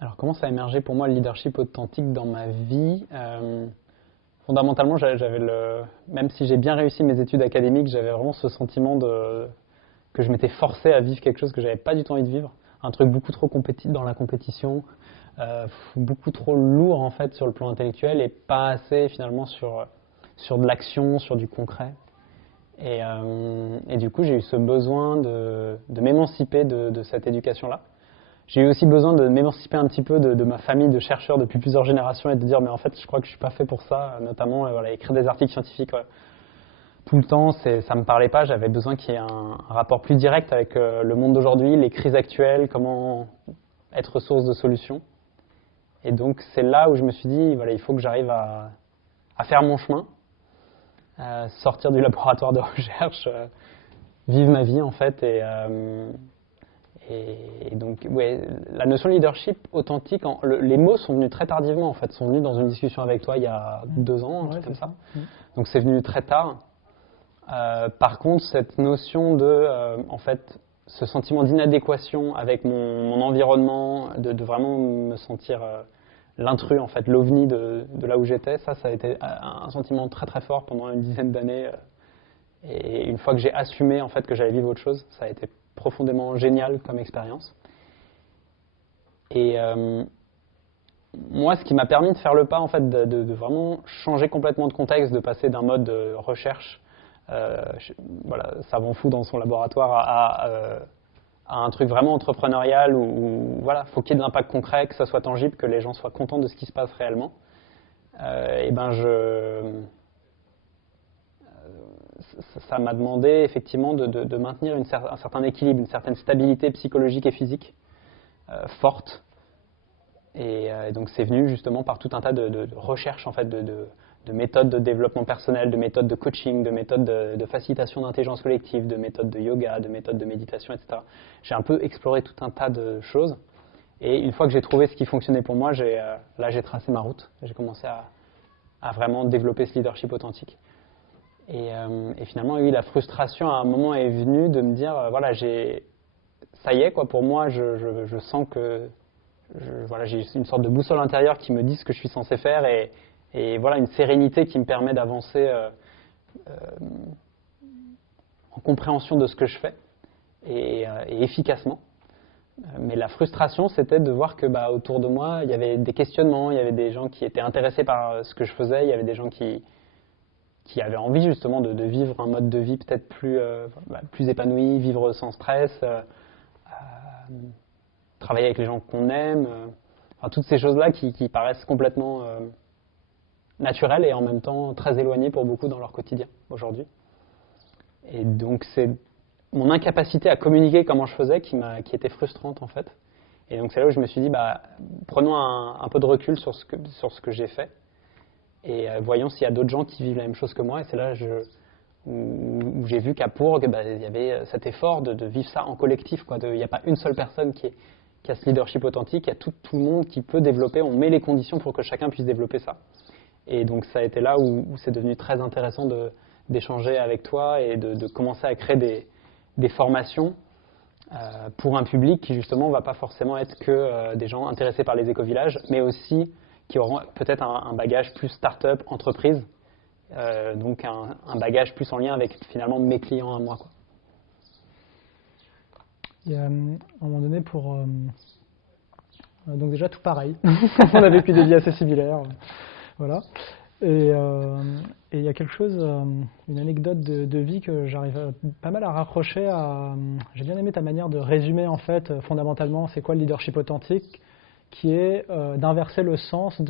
Alors, comment ça a émergé pour moi le leadership authentique dans ma vie? Fondamentalement, même si j'ai bien réussi mes études académiques, j'avais vraiment ce sentiment que je m'étais forcé à vivre quelque chose que j'avais pas du tout envie de vivre. Un truc beaucoup trop dans la compétition, beaucoup trop lourd en fait sur le plan intellectuel et pas assez finalement sur de l'action, sur du concret. Et du coup, j'ai eu ce besoin de m'émanciper de cette éducation-là. J'ai eu aussi besoin de m'émanciper un petit peu de ma famille de chercheurs depuis plusieurs générations et de dire mais en fait je crois que je suis pas fait pour ça, notamment voilà, écrire des articles scientifiques tout le temps, ça me parlait pas, j'avais besoin qu'il y ait un rapport plus direct avec le monde d'aujourd'hui, les crises actuelles, comment être source de solutions. Et donc c'est là où je me suis dit voilà, il faut que j'arrive à faire mon chemin, sortir du laboratoire de recherche, vivre ma vie en fait et donc, ouais, la notion de leadership authentique, les mots sont venus très tardivement en fait, sont venus dans une discussion avec toi il y a 2 ans, un truc comme ça. Donc c'est venu très tard. Par contre, cette notion en fait, ce sentiment d'inadéquation avec mon environnement, de vraiment me sentir l'intrus, en fait, l'ovni de là où j'étais, ça a été un sentiment très très fort pendant une dizaine d'années. Et une fois que j'ai assumé en fait que j'allais vivre autre chose, ça a été profondément génial comme expérience. Et moi, ce qui m'a permis de faire le pas, en fait, de vraiment changer complètement de contexte, de passer d'un mode de recherche, voilà, savant fou dans son laboratoire, à un truc vraiment entrepreneurial où voilà, faut qu'il y ait de l'impact concret, que ça soit tangible, que les gens soient contents de ce qui se passe réellement. Et ben ça m'a demandé effectivement de maintenir un certain équilibre, une certaine stabilité psychologique et physique forte. Et donc c'est venu justement par tout un tas de recherches en fait, de méthodes de développement personnel, de méthodes de coaching, de méthodes de facilitation d'intelligence collective, de méthodes de yoga, de méthodes de méditation, etc. J'ai un peu exploré tout un tas de choses. Et une fois que j'ai trouvé ce qui fonctionnait pour moi, là j'ai tracé ma route. J'ai commencé à vraiment développer ce leadership authentique. Et finalement, oui, la frustration à un moment est venue de me dire, voilà, ça y est, quoi, pour moi, je sens que voilà, j'ai une sorte de boussole intérieure qui me dit ce que je suis censé faire et voilà, une sérénité qui me permet d'avancer en compréhension de ce que je fais et efficacement. Mais la frustration, c'était de voir que autour de moi, il y avait des questionnements, il y avait des gens qui étaient intéressés par ce que je faisais, il y avait des gens qui avaient envie justement de vivre un mode de vie peut-être plus épanoui, vivre sans stress, travailler avec les gens qu'on aime, enfin, toutes ces choses-là qui paraissent complètement naturelles et en même temps très éloignées pour beaucoup dans leur quotidien aujourd'hui. Et donc c'est mon incapacité à communiquer comment je faisais qui était frustrante en fait. Et donc c'est là où je me suis dit, prenons un peu de recul sur ce que j'ai fait. Et voyons s'il y a d'autres gens qui vivent la même chose que moi. Et c'est là où j'ai vu qu'à Pourgue, il y avait cet effort de vivre ça en collectif. Il n'y a pas une seule personne qui a ce leadership authentique. Il y a tout le monde qui peut développer. On met les conditions pour que chacun puisse développer ça. Et donc ça a été là où c'est devenu très intéressant d'échanger avec toi et de commencer à créer des formations pour un public qui justement ne va pas forcément être que des gens intéressés par les écovillages, mais aussi qui auront peut-être un bagage plus start-up, entreprise, donc un bagage plus en lien avec finalement mes clients à moi, quoi. Il y a, à un moment donné, donc déjà tout pareil, on a vécu des vies assez similaires, voilà. Et il y a quelque chose, une anecdote de vie que j'arrive pas mal à raccrocher à. J'ai bien aimé ta manière de résumer en fait fondamentalement c'est quoi le leadership authentique, qui est d'inverser le sens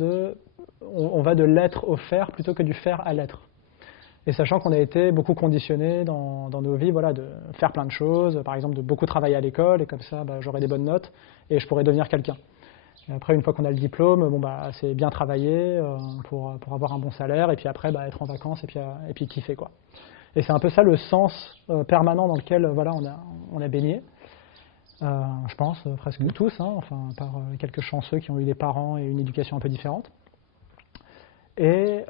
on va de l'être au faire plutôt que du faire à l'être. Et sachant qu'on a été beaucoup conditionnés dans nos vies, voilà, de faire plein de choses, par exemple de beaucoup travailler à l'école, et comme ça j'aurai des bonnes notes et je pourrai devenir quelqu'un. Et après, une fois qu'on a le diplôme, c'est bien travailler pour avoir un bon salaire, et puis après être en vacances et puis kiffer, quoi. Et c'est un peu ça le sens permanent dans lequel voilà, on a baigné. Je pense presque tous, hein, enfin, par quelques chanceux qui ont eu des parents et une éducation un peu différente. Et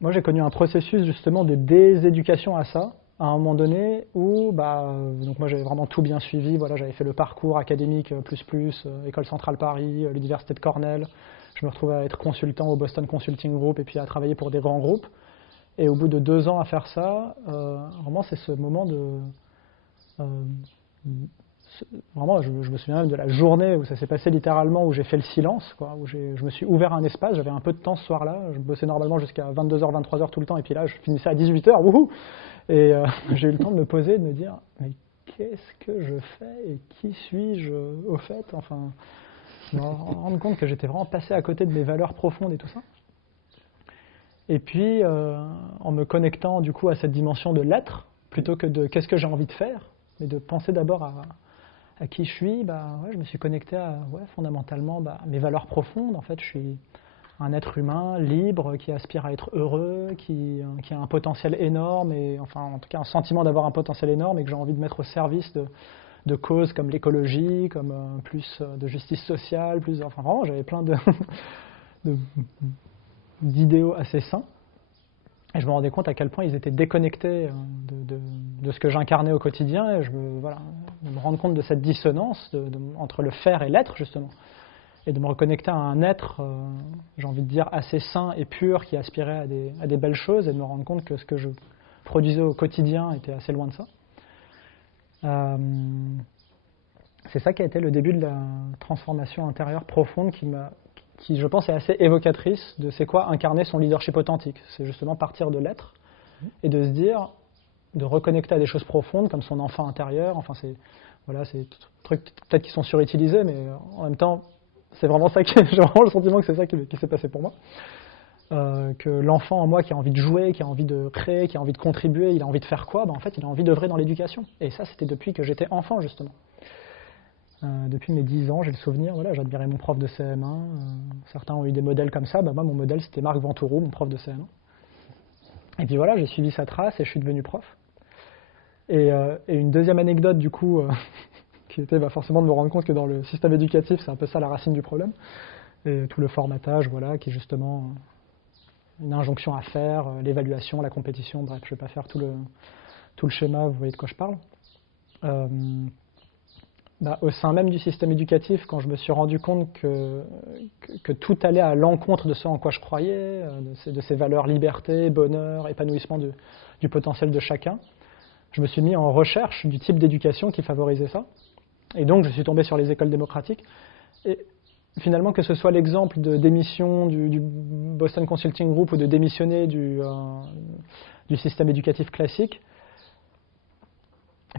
moi j'ai connu un processus justement de déséducation à ça, à un moment donné où donc moi j'avais vraiment tout bien suivi, voilà, j'avais fait le parcours académique École Centrale Paris, l'Université de Cornell, je me retrouvais à être consultant au Boston Consulting Group et puis à travailler pour des grands groupes. Et au bout de 2 ans à faire ça, vraiment c'est ce moment de... vraiment, je me souviens même de la journée où ça s'est passé littéralement, où j'ai fait le silence, quoi, où je me suis ouvert un espace, j'avais un peu de temps ce soir-là, je bossais normalement jusqu'à 22h, 23h tout le temps, et puis là je finissais à 18h, wouhou. Et j'ai eu le temps de me poser, de me dire, mais qu'est-ce que je fais et qui suis-je au fait, enfin, me rendre compte que j'étais vraiment passé à côté de mes valeurs profondes et tout ça. Et puis, en me connectant du coup à cette dimension de l'être, plutôt que de qu'est-ce que j'ai envie de faire, mais de penser d'abord à qui je suis, je me suis connecté à fondamentalement mes valeurs profondes. En fait, je suis un être humain libre qui aspire à être heureux, qui a un potentiel énorme, et enfin en tout cas un sentiment d'avoir un potentiel énorme et que j'ai envie de mettre au service de causes comme l'écologie, comme plus de justice sociale, enfin vraiment j'avais plein d'idéaux assez sains. Et je me rendais compte à quel point ils étaient déconnectés de ce que j'incarnais au quotidien, et de me rendre compte de cette dissonance entre le faire et l'être, justement. Et de me reconnecter à un être, j'ai envie de dire, assez sain et pur, qui aspirait à des belles choses, et de me rendre compte que ce que je produisais au quotidien était assez loin de ça. C'est ça qui a été le début de la transformation intérieure profonde qui, je pense, est assez évocatrice de c'est quoi incarner son leadership authentique. C'est justement partir de l'être et de se dire, de reconnecter à des choses profondes comme son enfant intérieur. Enfin, c'est des trucs peut-être qui sont surutilisés, mais en même temps, c'est vraiment ça j'ai vraiment le sentiment que c'est ça qui s'est passé pour moi. Que l'enfant en moi qui a envie de jouer, qui a envie de créer, qui a envie de contribuer, il a envie de faire quoi ? En fait, il a envie d'œuvrer dans l'éducation. Et ça, c'était depuis que j'étais enfant, justement. Depuis mes 10 ans, j'ai le souvenir, j'admirais mon prof de CM1. Certains ont eu des modèles comme ça. Moi, mon modèle, c'était Marc Ventoureau, mon prof de CM1. Et puis j'ai suivi sa trace et je suis devenu prof. Et une deuxième anecdote, du coup, qui était forcément de me rendre compte que dans le système éducatif, c'est un peu ça la racine du problème. Et tout le formatage, qui est justement une injonction à faire, l'évaluation, la compétition, bref, je ne vais pas faire tout le schéma, vous voyez de quoi je parle. Au sein même du système éducatif, quand je me suis rendu compte que tout allait à l'encontre de ce en quoi je croyais, de ces valeurs liberté, bonheur, épanouissement du potentiel de chacun, je me suis mis en recherche du type d'éducation qui favorisait ça. Et donc, je suis tombé sur les écoles démocratiques. Et finalement, que ce soit l'exemple de démission du Boston Consulting Group ou de démissionner du système éducatif classique,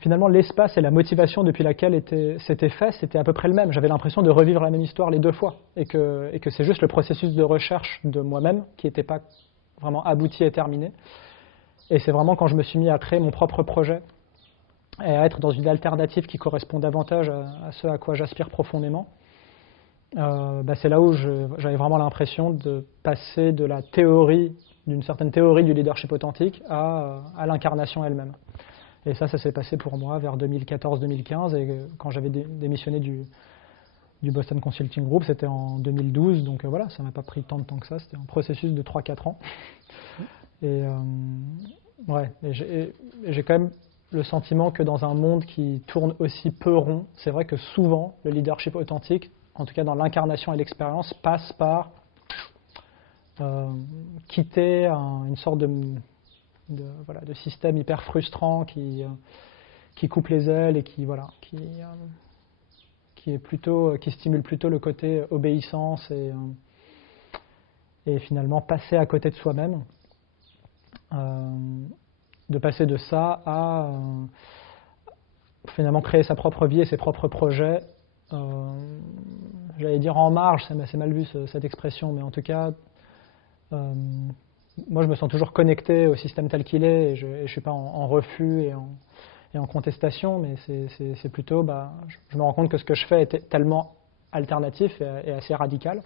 finalement, l'espace et la motivation depuis laquelle c'était fait, c'était à peu près le même. J'avais l'impression de revivre la même histoire les 2 fois. Et que c'est juste le processus de recherche de moi-même qui n'était pas vraiment abouti et terminé. Et c'est vraiment quand je me suis mis à créer mon propre projet et à être dans une alternative qui correspond davantage à ce à quoi j'aspire profondément, c'est là où j'avais vraiment l'impression de passer de la théorie, d'une certaine théorie du leadership authentique à l'incarnation elle-même. Et ça s'est passé pour moi vers 2014-2015, et quand j'avais démissionné du Boston Consulting Group, c'était en 2012, donc ça m'a pas pris tant de temps que ça, c'était un processus de 3-4 ans. Et j'ai quand même le sentiment que dans un monde qui tourne aussi peu rond, c'est vrai que souvent le leadership authentique, en tout cas dans l'incarnation et l'expérience, passe par quitter une sorte de système hyper frustrant qui coupe les ailes et qui stimule plutôt le côté obéissance et finalement passer à côté de soi-même. De passer de ça à finalement créer sa propre vie et ses propres projets. J'allais dire en marge, c'est mal vu cette expression, mais en tout cas, moi je me sens toujours connecté au système tel qu'il est, et je ne suis pas en refus et en contestation, mais c'est plutôt, je me rends compte que ce que je fais est tellement alternatif et assez radical,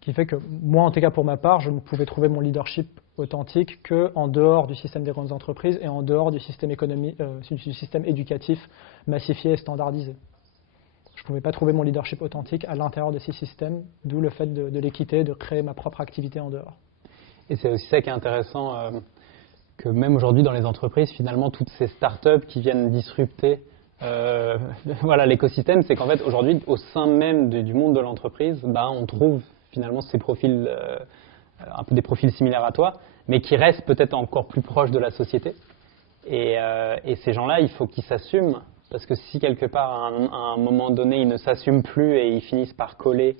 qui fait que moi, en tout cas pour ma part, je ne pouvais trouver mon leadership authentique qu'en dehors du système des grandes entreprises et en dehors du système du système éducatif massifié et standardisé. Je ne pouvais pas trouver mon leadership authentique à l'intérieur de ces systèmes, d'où le fait de les quitter, de créer ma propre activité en dehors. Et c'est aussi ça qui est intéressant, que même aujourd'hui dans les entreprises, finalement, toutes ces startups qui viennent disrupter voilà, l'écosystème, c'est qu'en fait, aujourd'hui, au sein même du monde de l'entreprise, on trouve finalement ces profils, un peu des profils similaires à toi, mais qui restent peut-être encore plus proches de la société. Et ces gens-là, il faut qu'ils s'assument, parce que si quelque part, à un moment donné, ils ne s'assument plus et ils finissent par coller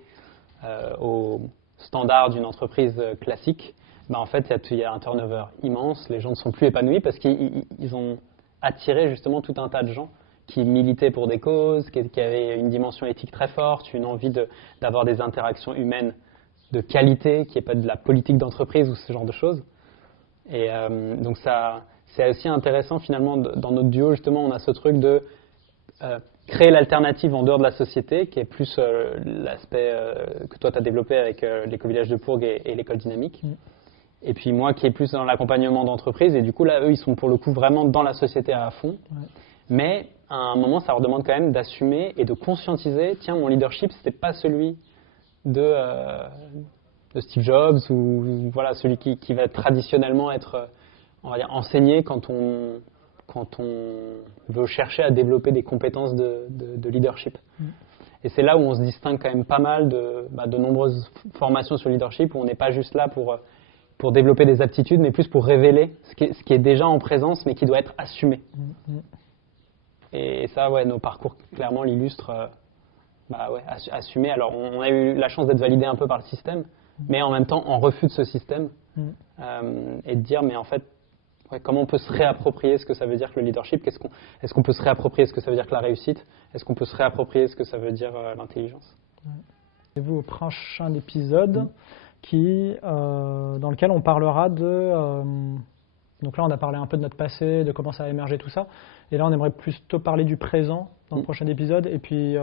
aux standards d'une entreprise classique, en fait, il y a un turnover immense, les gens ne sont plus épanouis parce qu'ils ont attiré justement tout un tas de gens qui militaient pour des causes, qui avaient une dimension éthique très forte, une envie d'avoir des interactions humaines de qualité, qui n'est pas de la politique d'entreprise ou ce genre de choses. Et donc c'est aussi intéressant finalement, dans notre duo, justement, on a ce truc de créer l'alternative en dehors de la société, qui est plus l'aspect que toi tu as développé avec l'éco-village de Pourgues et l'école dynamique. Et puis moi qui est plus dans l'accompagnement d'entreprise, et du coup là, eux, ils sont pour le coup vraiment dans la société à fond. Ouais. Mais à un moment, ça leur demande quand même d'assumer et de conscientiser, tiens, mon leadership, c'était pas celui de Steve Jobs, ou voilà, celui qui va traditionnellement être, on va dire, enseigné quand on veut chercher à développer des compétences de leadership. Et c'est là où on se distingue quand même pas mal de nombreuses formations sur le leadership, où on n'est pas juste là pour développer des aptitudes, mais plus pour révéler ce qui est déjà en présence, mais qui doit être assumé. Et ça, ouais, nos parcours clairement l'illustrent. Assumer. Alors, on a eu la chance d'être validé un peu par le système, mais en même temps, en refus de ce système, et de dire, mais en fait, comment on peut se réapproprier ce que ça veut dire que le leadership, est-ce qu'on peut se réapproprier ce que ça veut dire que la réussite, est-ce qu'on peut se réapproprier ce que ça veut dire l'intelligence. Et vous au prochain épisode dans lequel on parlera donc là on a parlé un peu de notre passé, de comment ça a émergé tout ça, et là on aimerait plutôt parler du présent dans le prochain épisode, et puis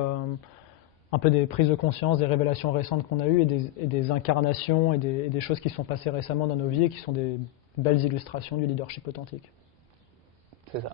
un peu des prises de conscience, des révélations récentes qu'on a eues, et des incarnations et des choses qui sont passées récemment dans nos vies et qui sont des belles illustrations du leadership authentique. C'est ça.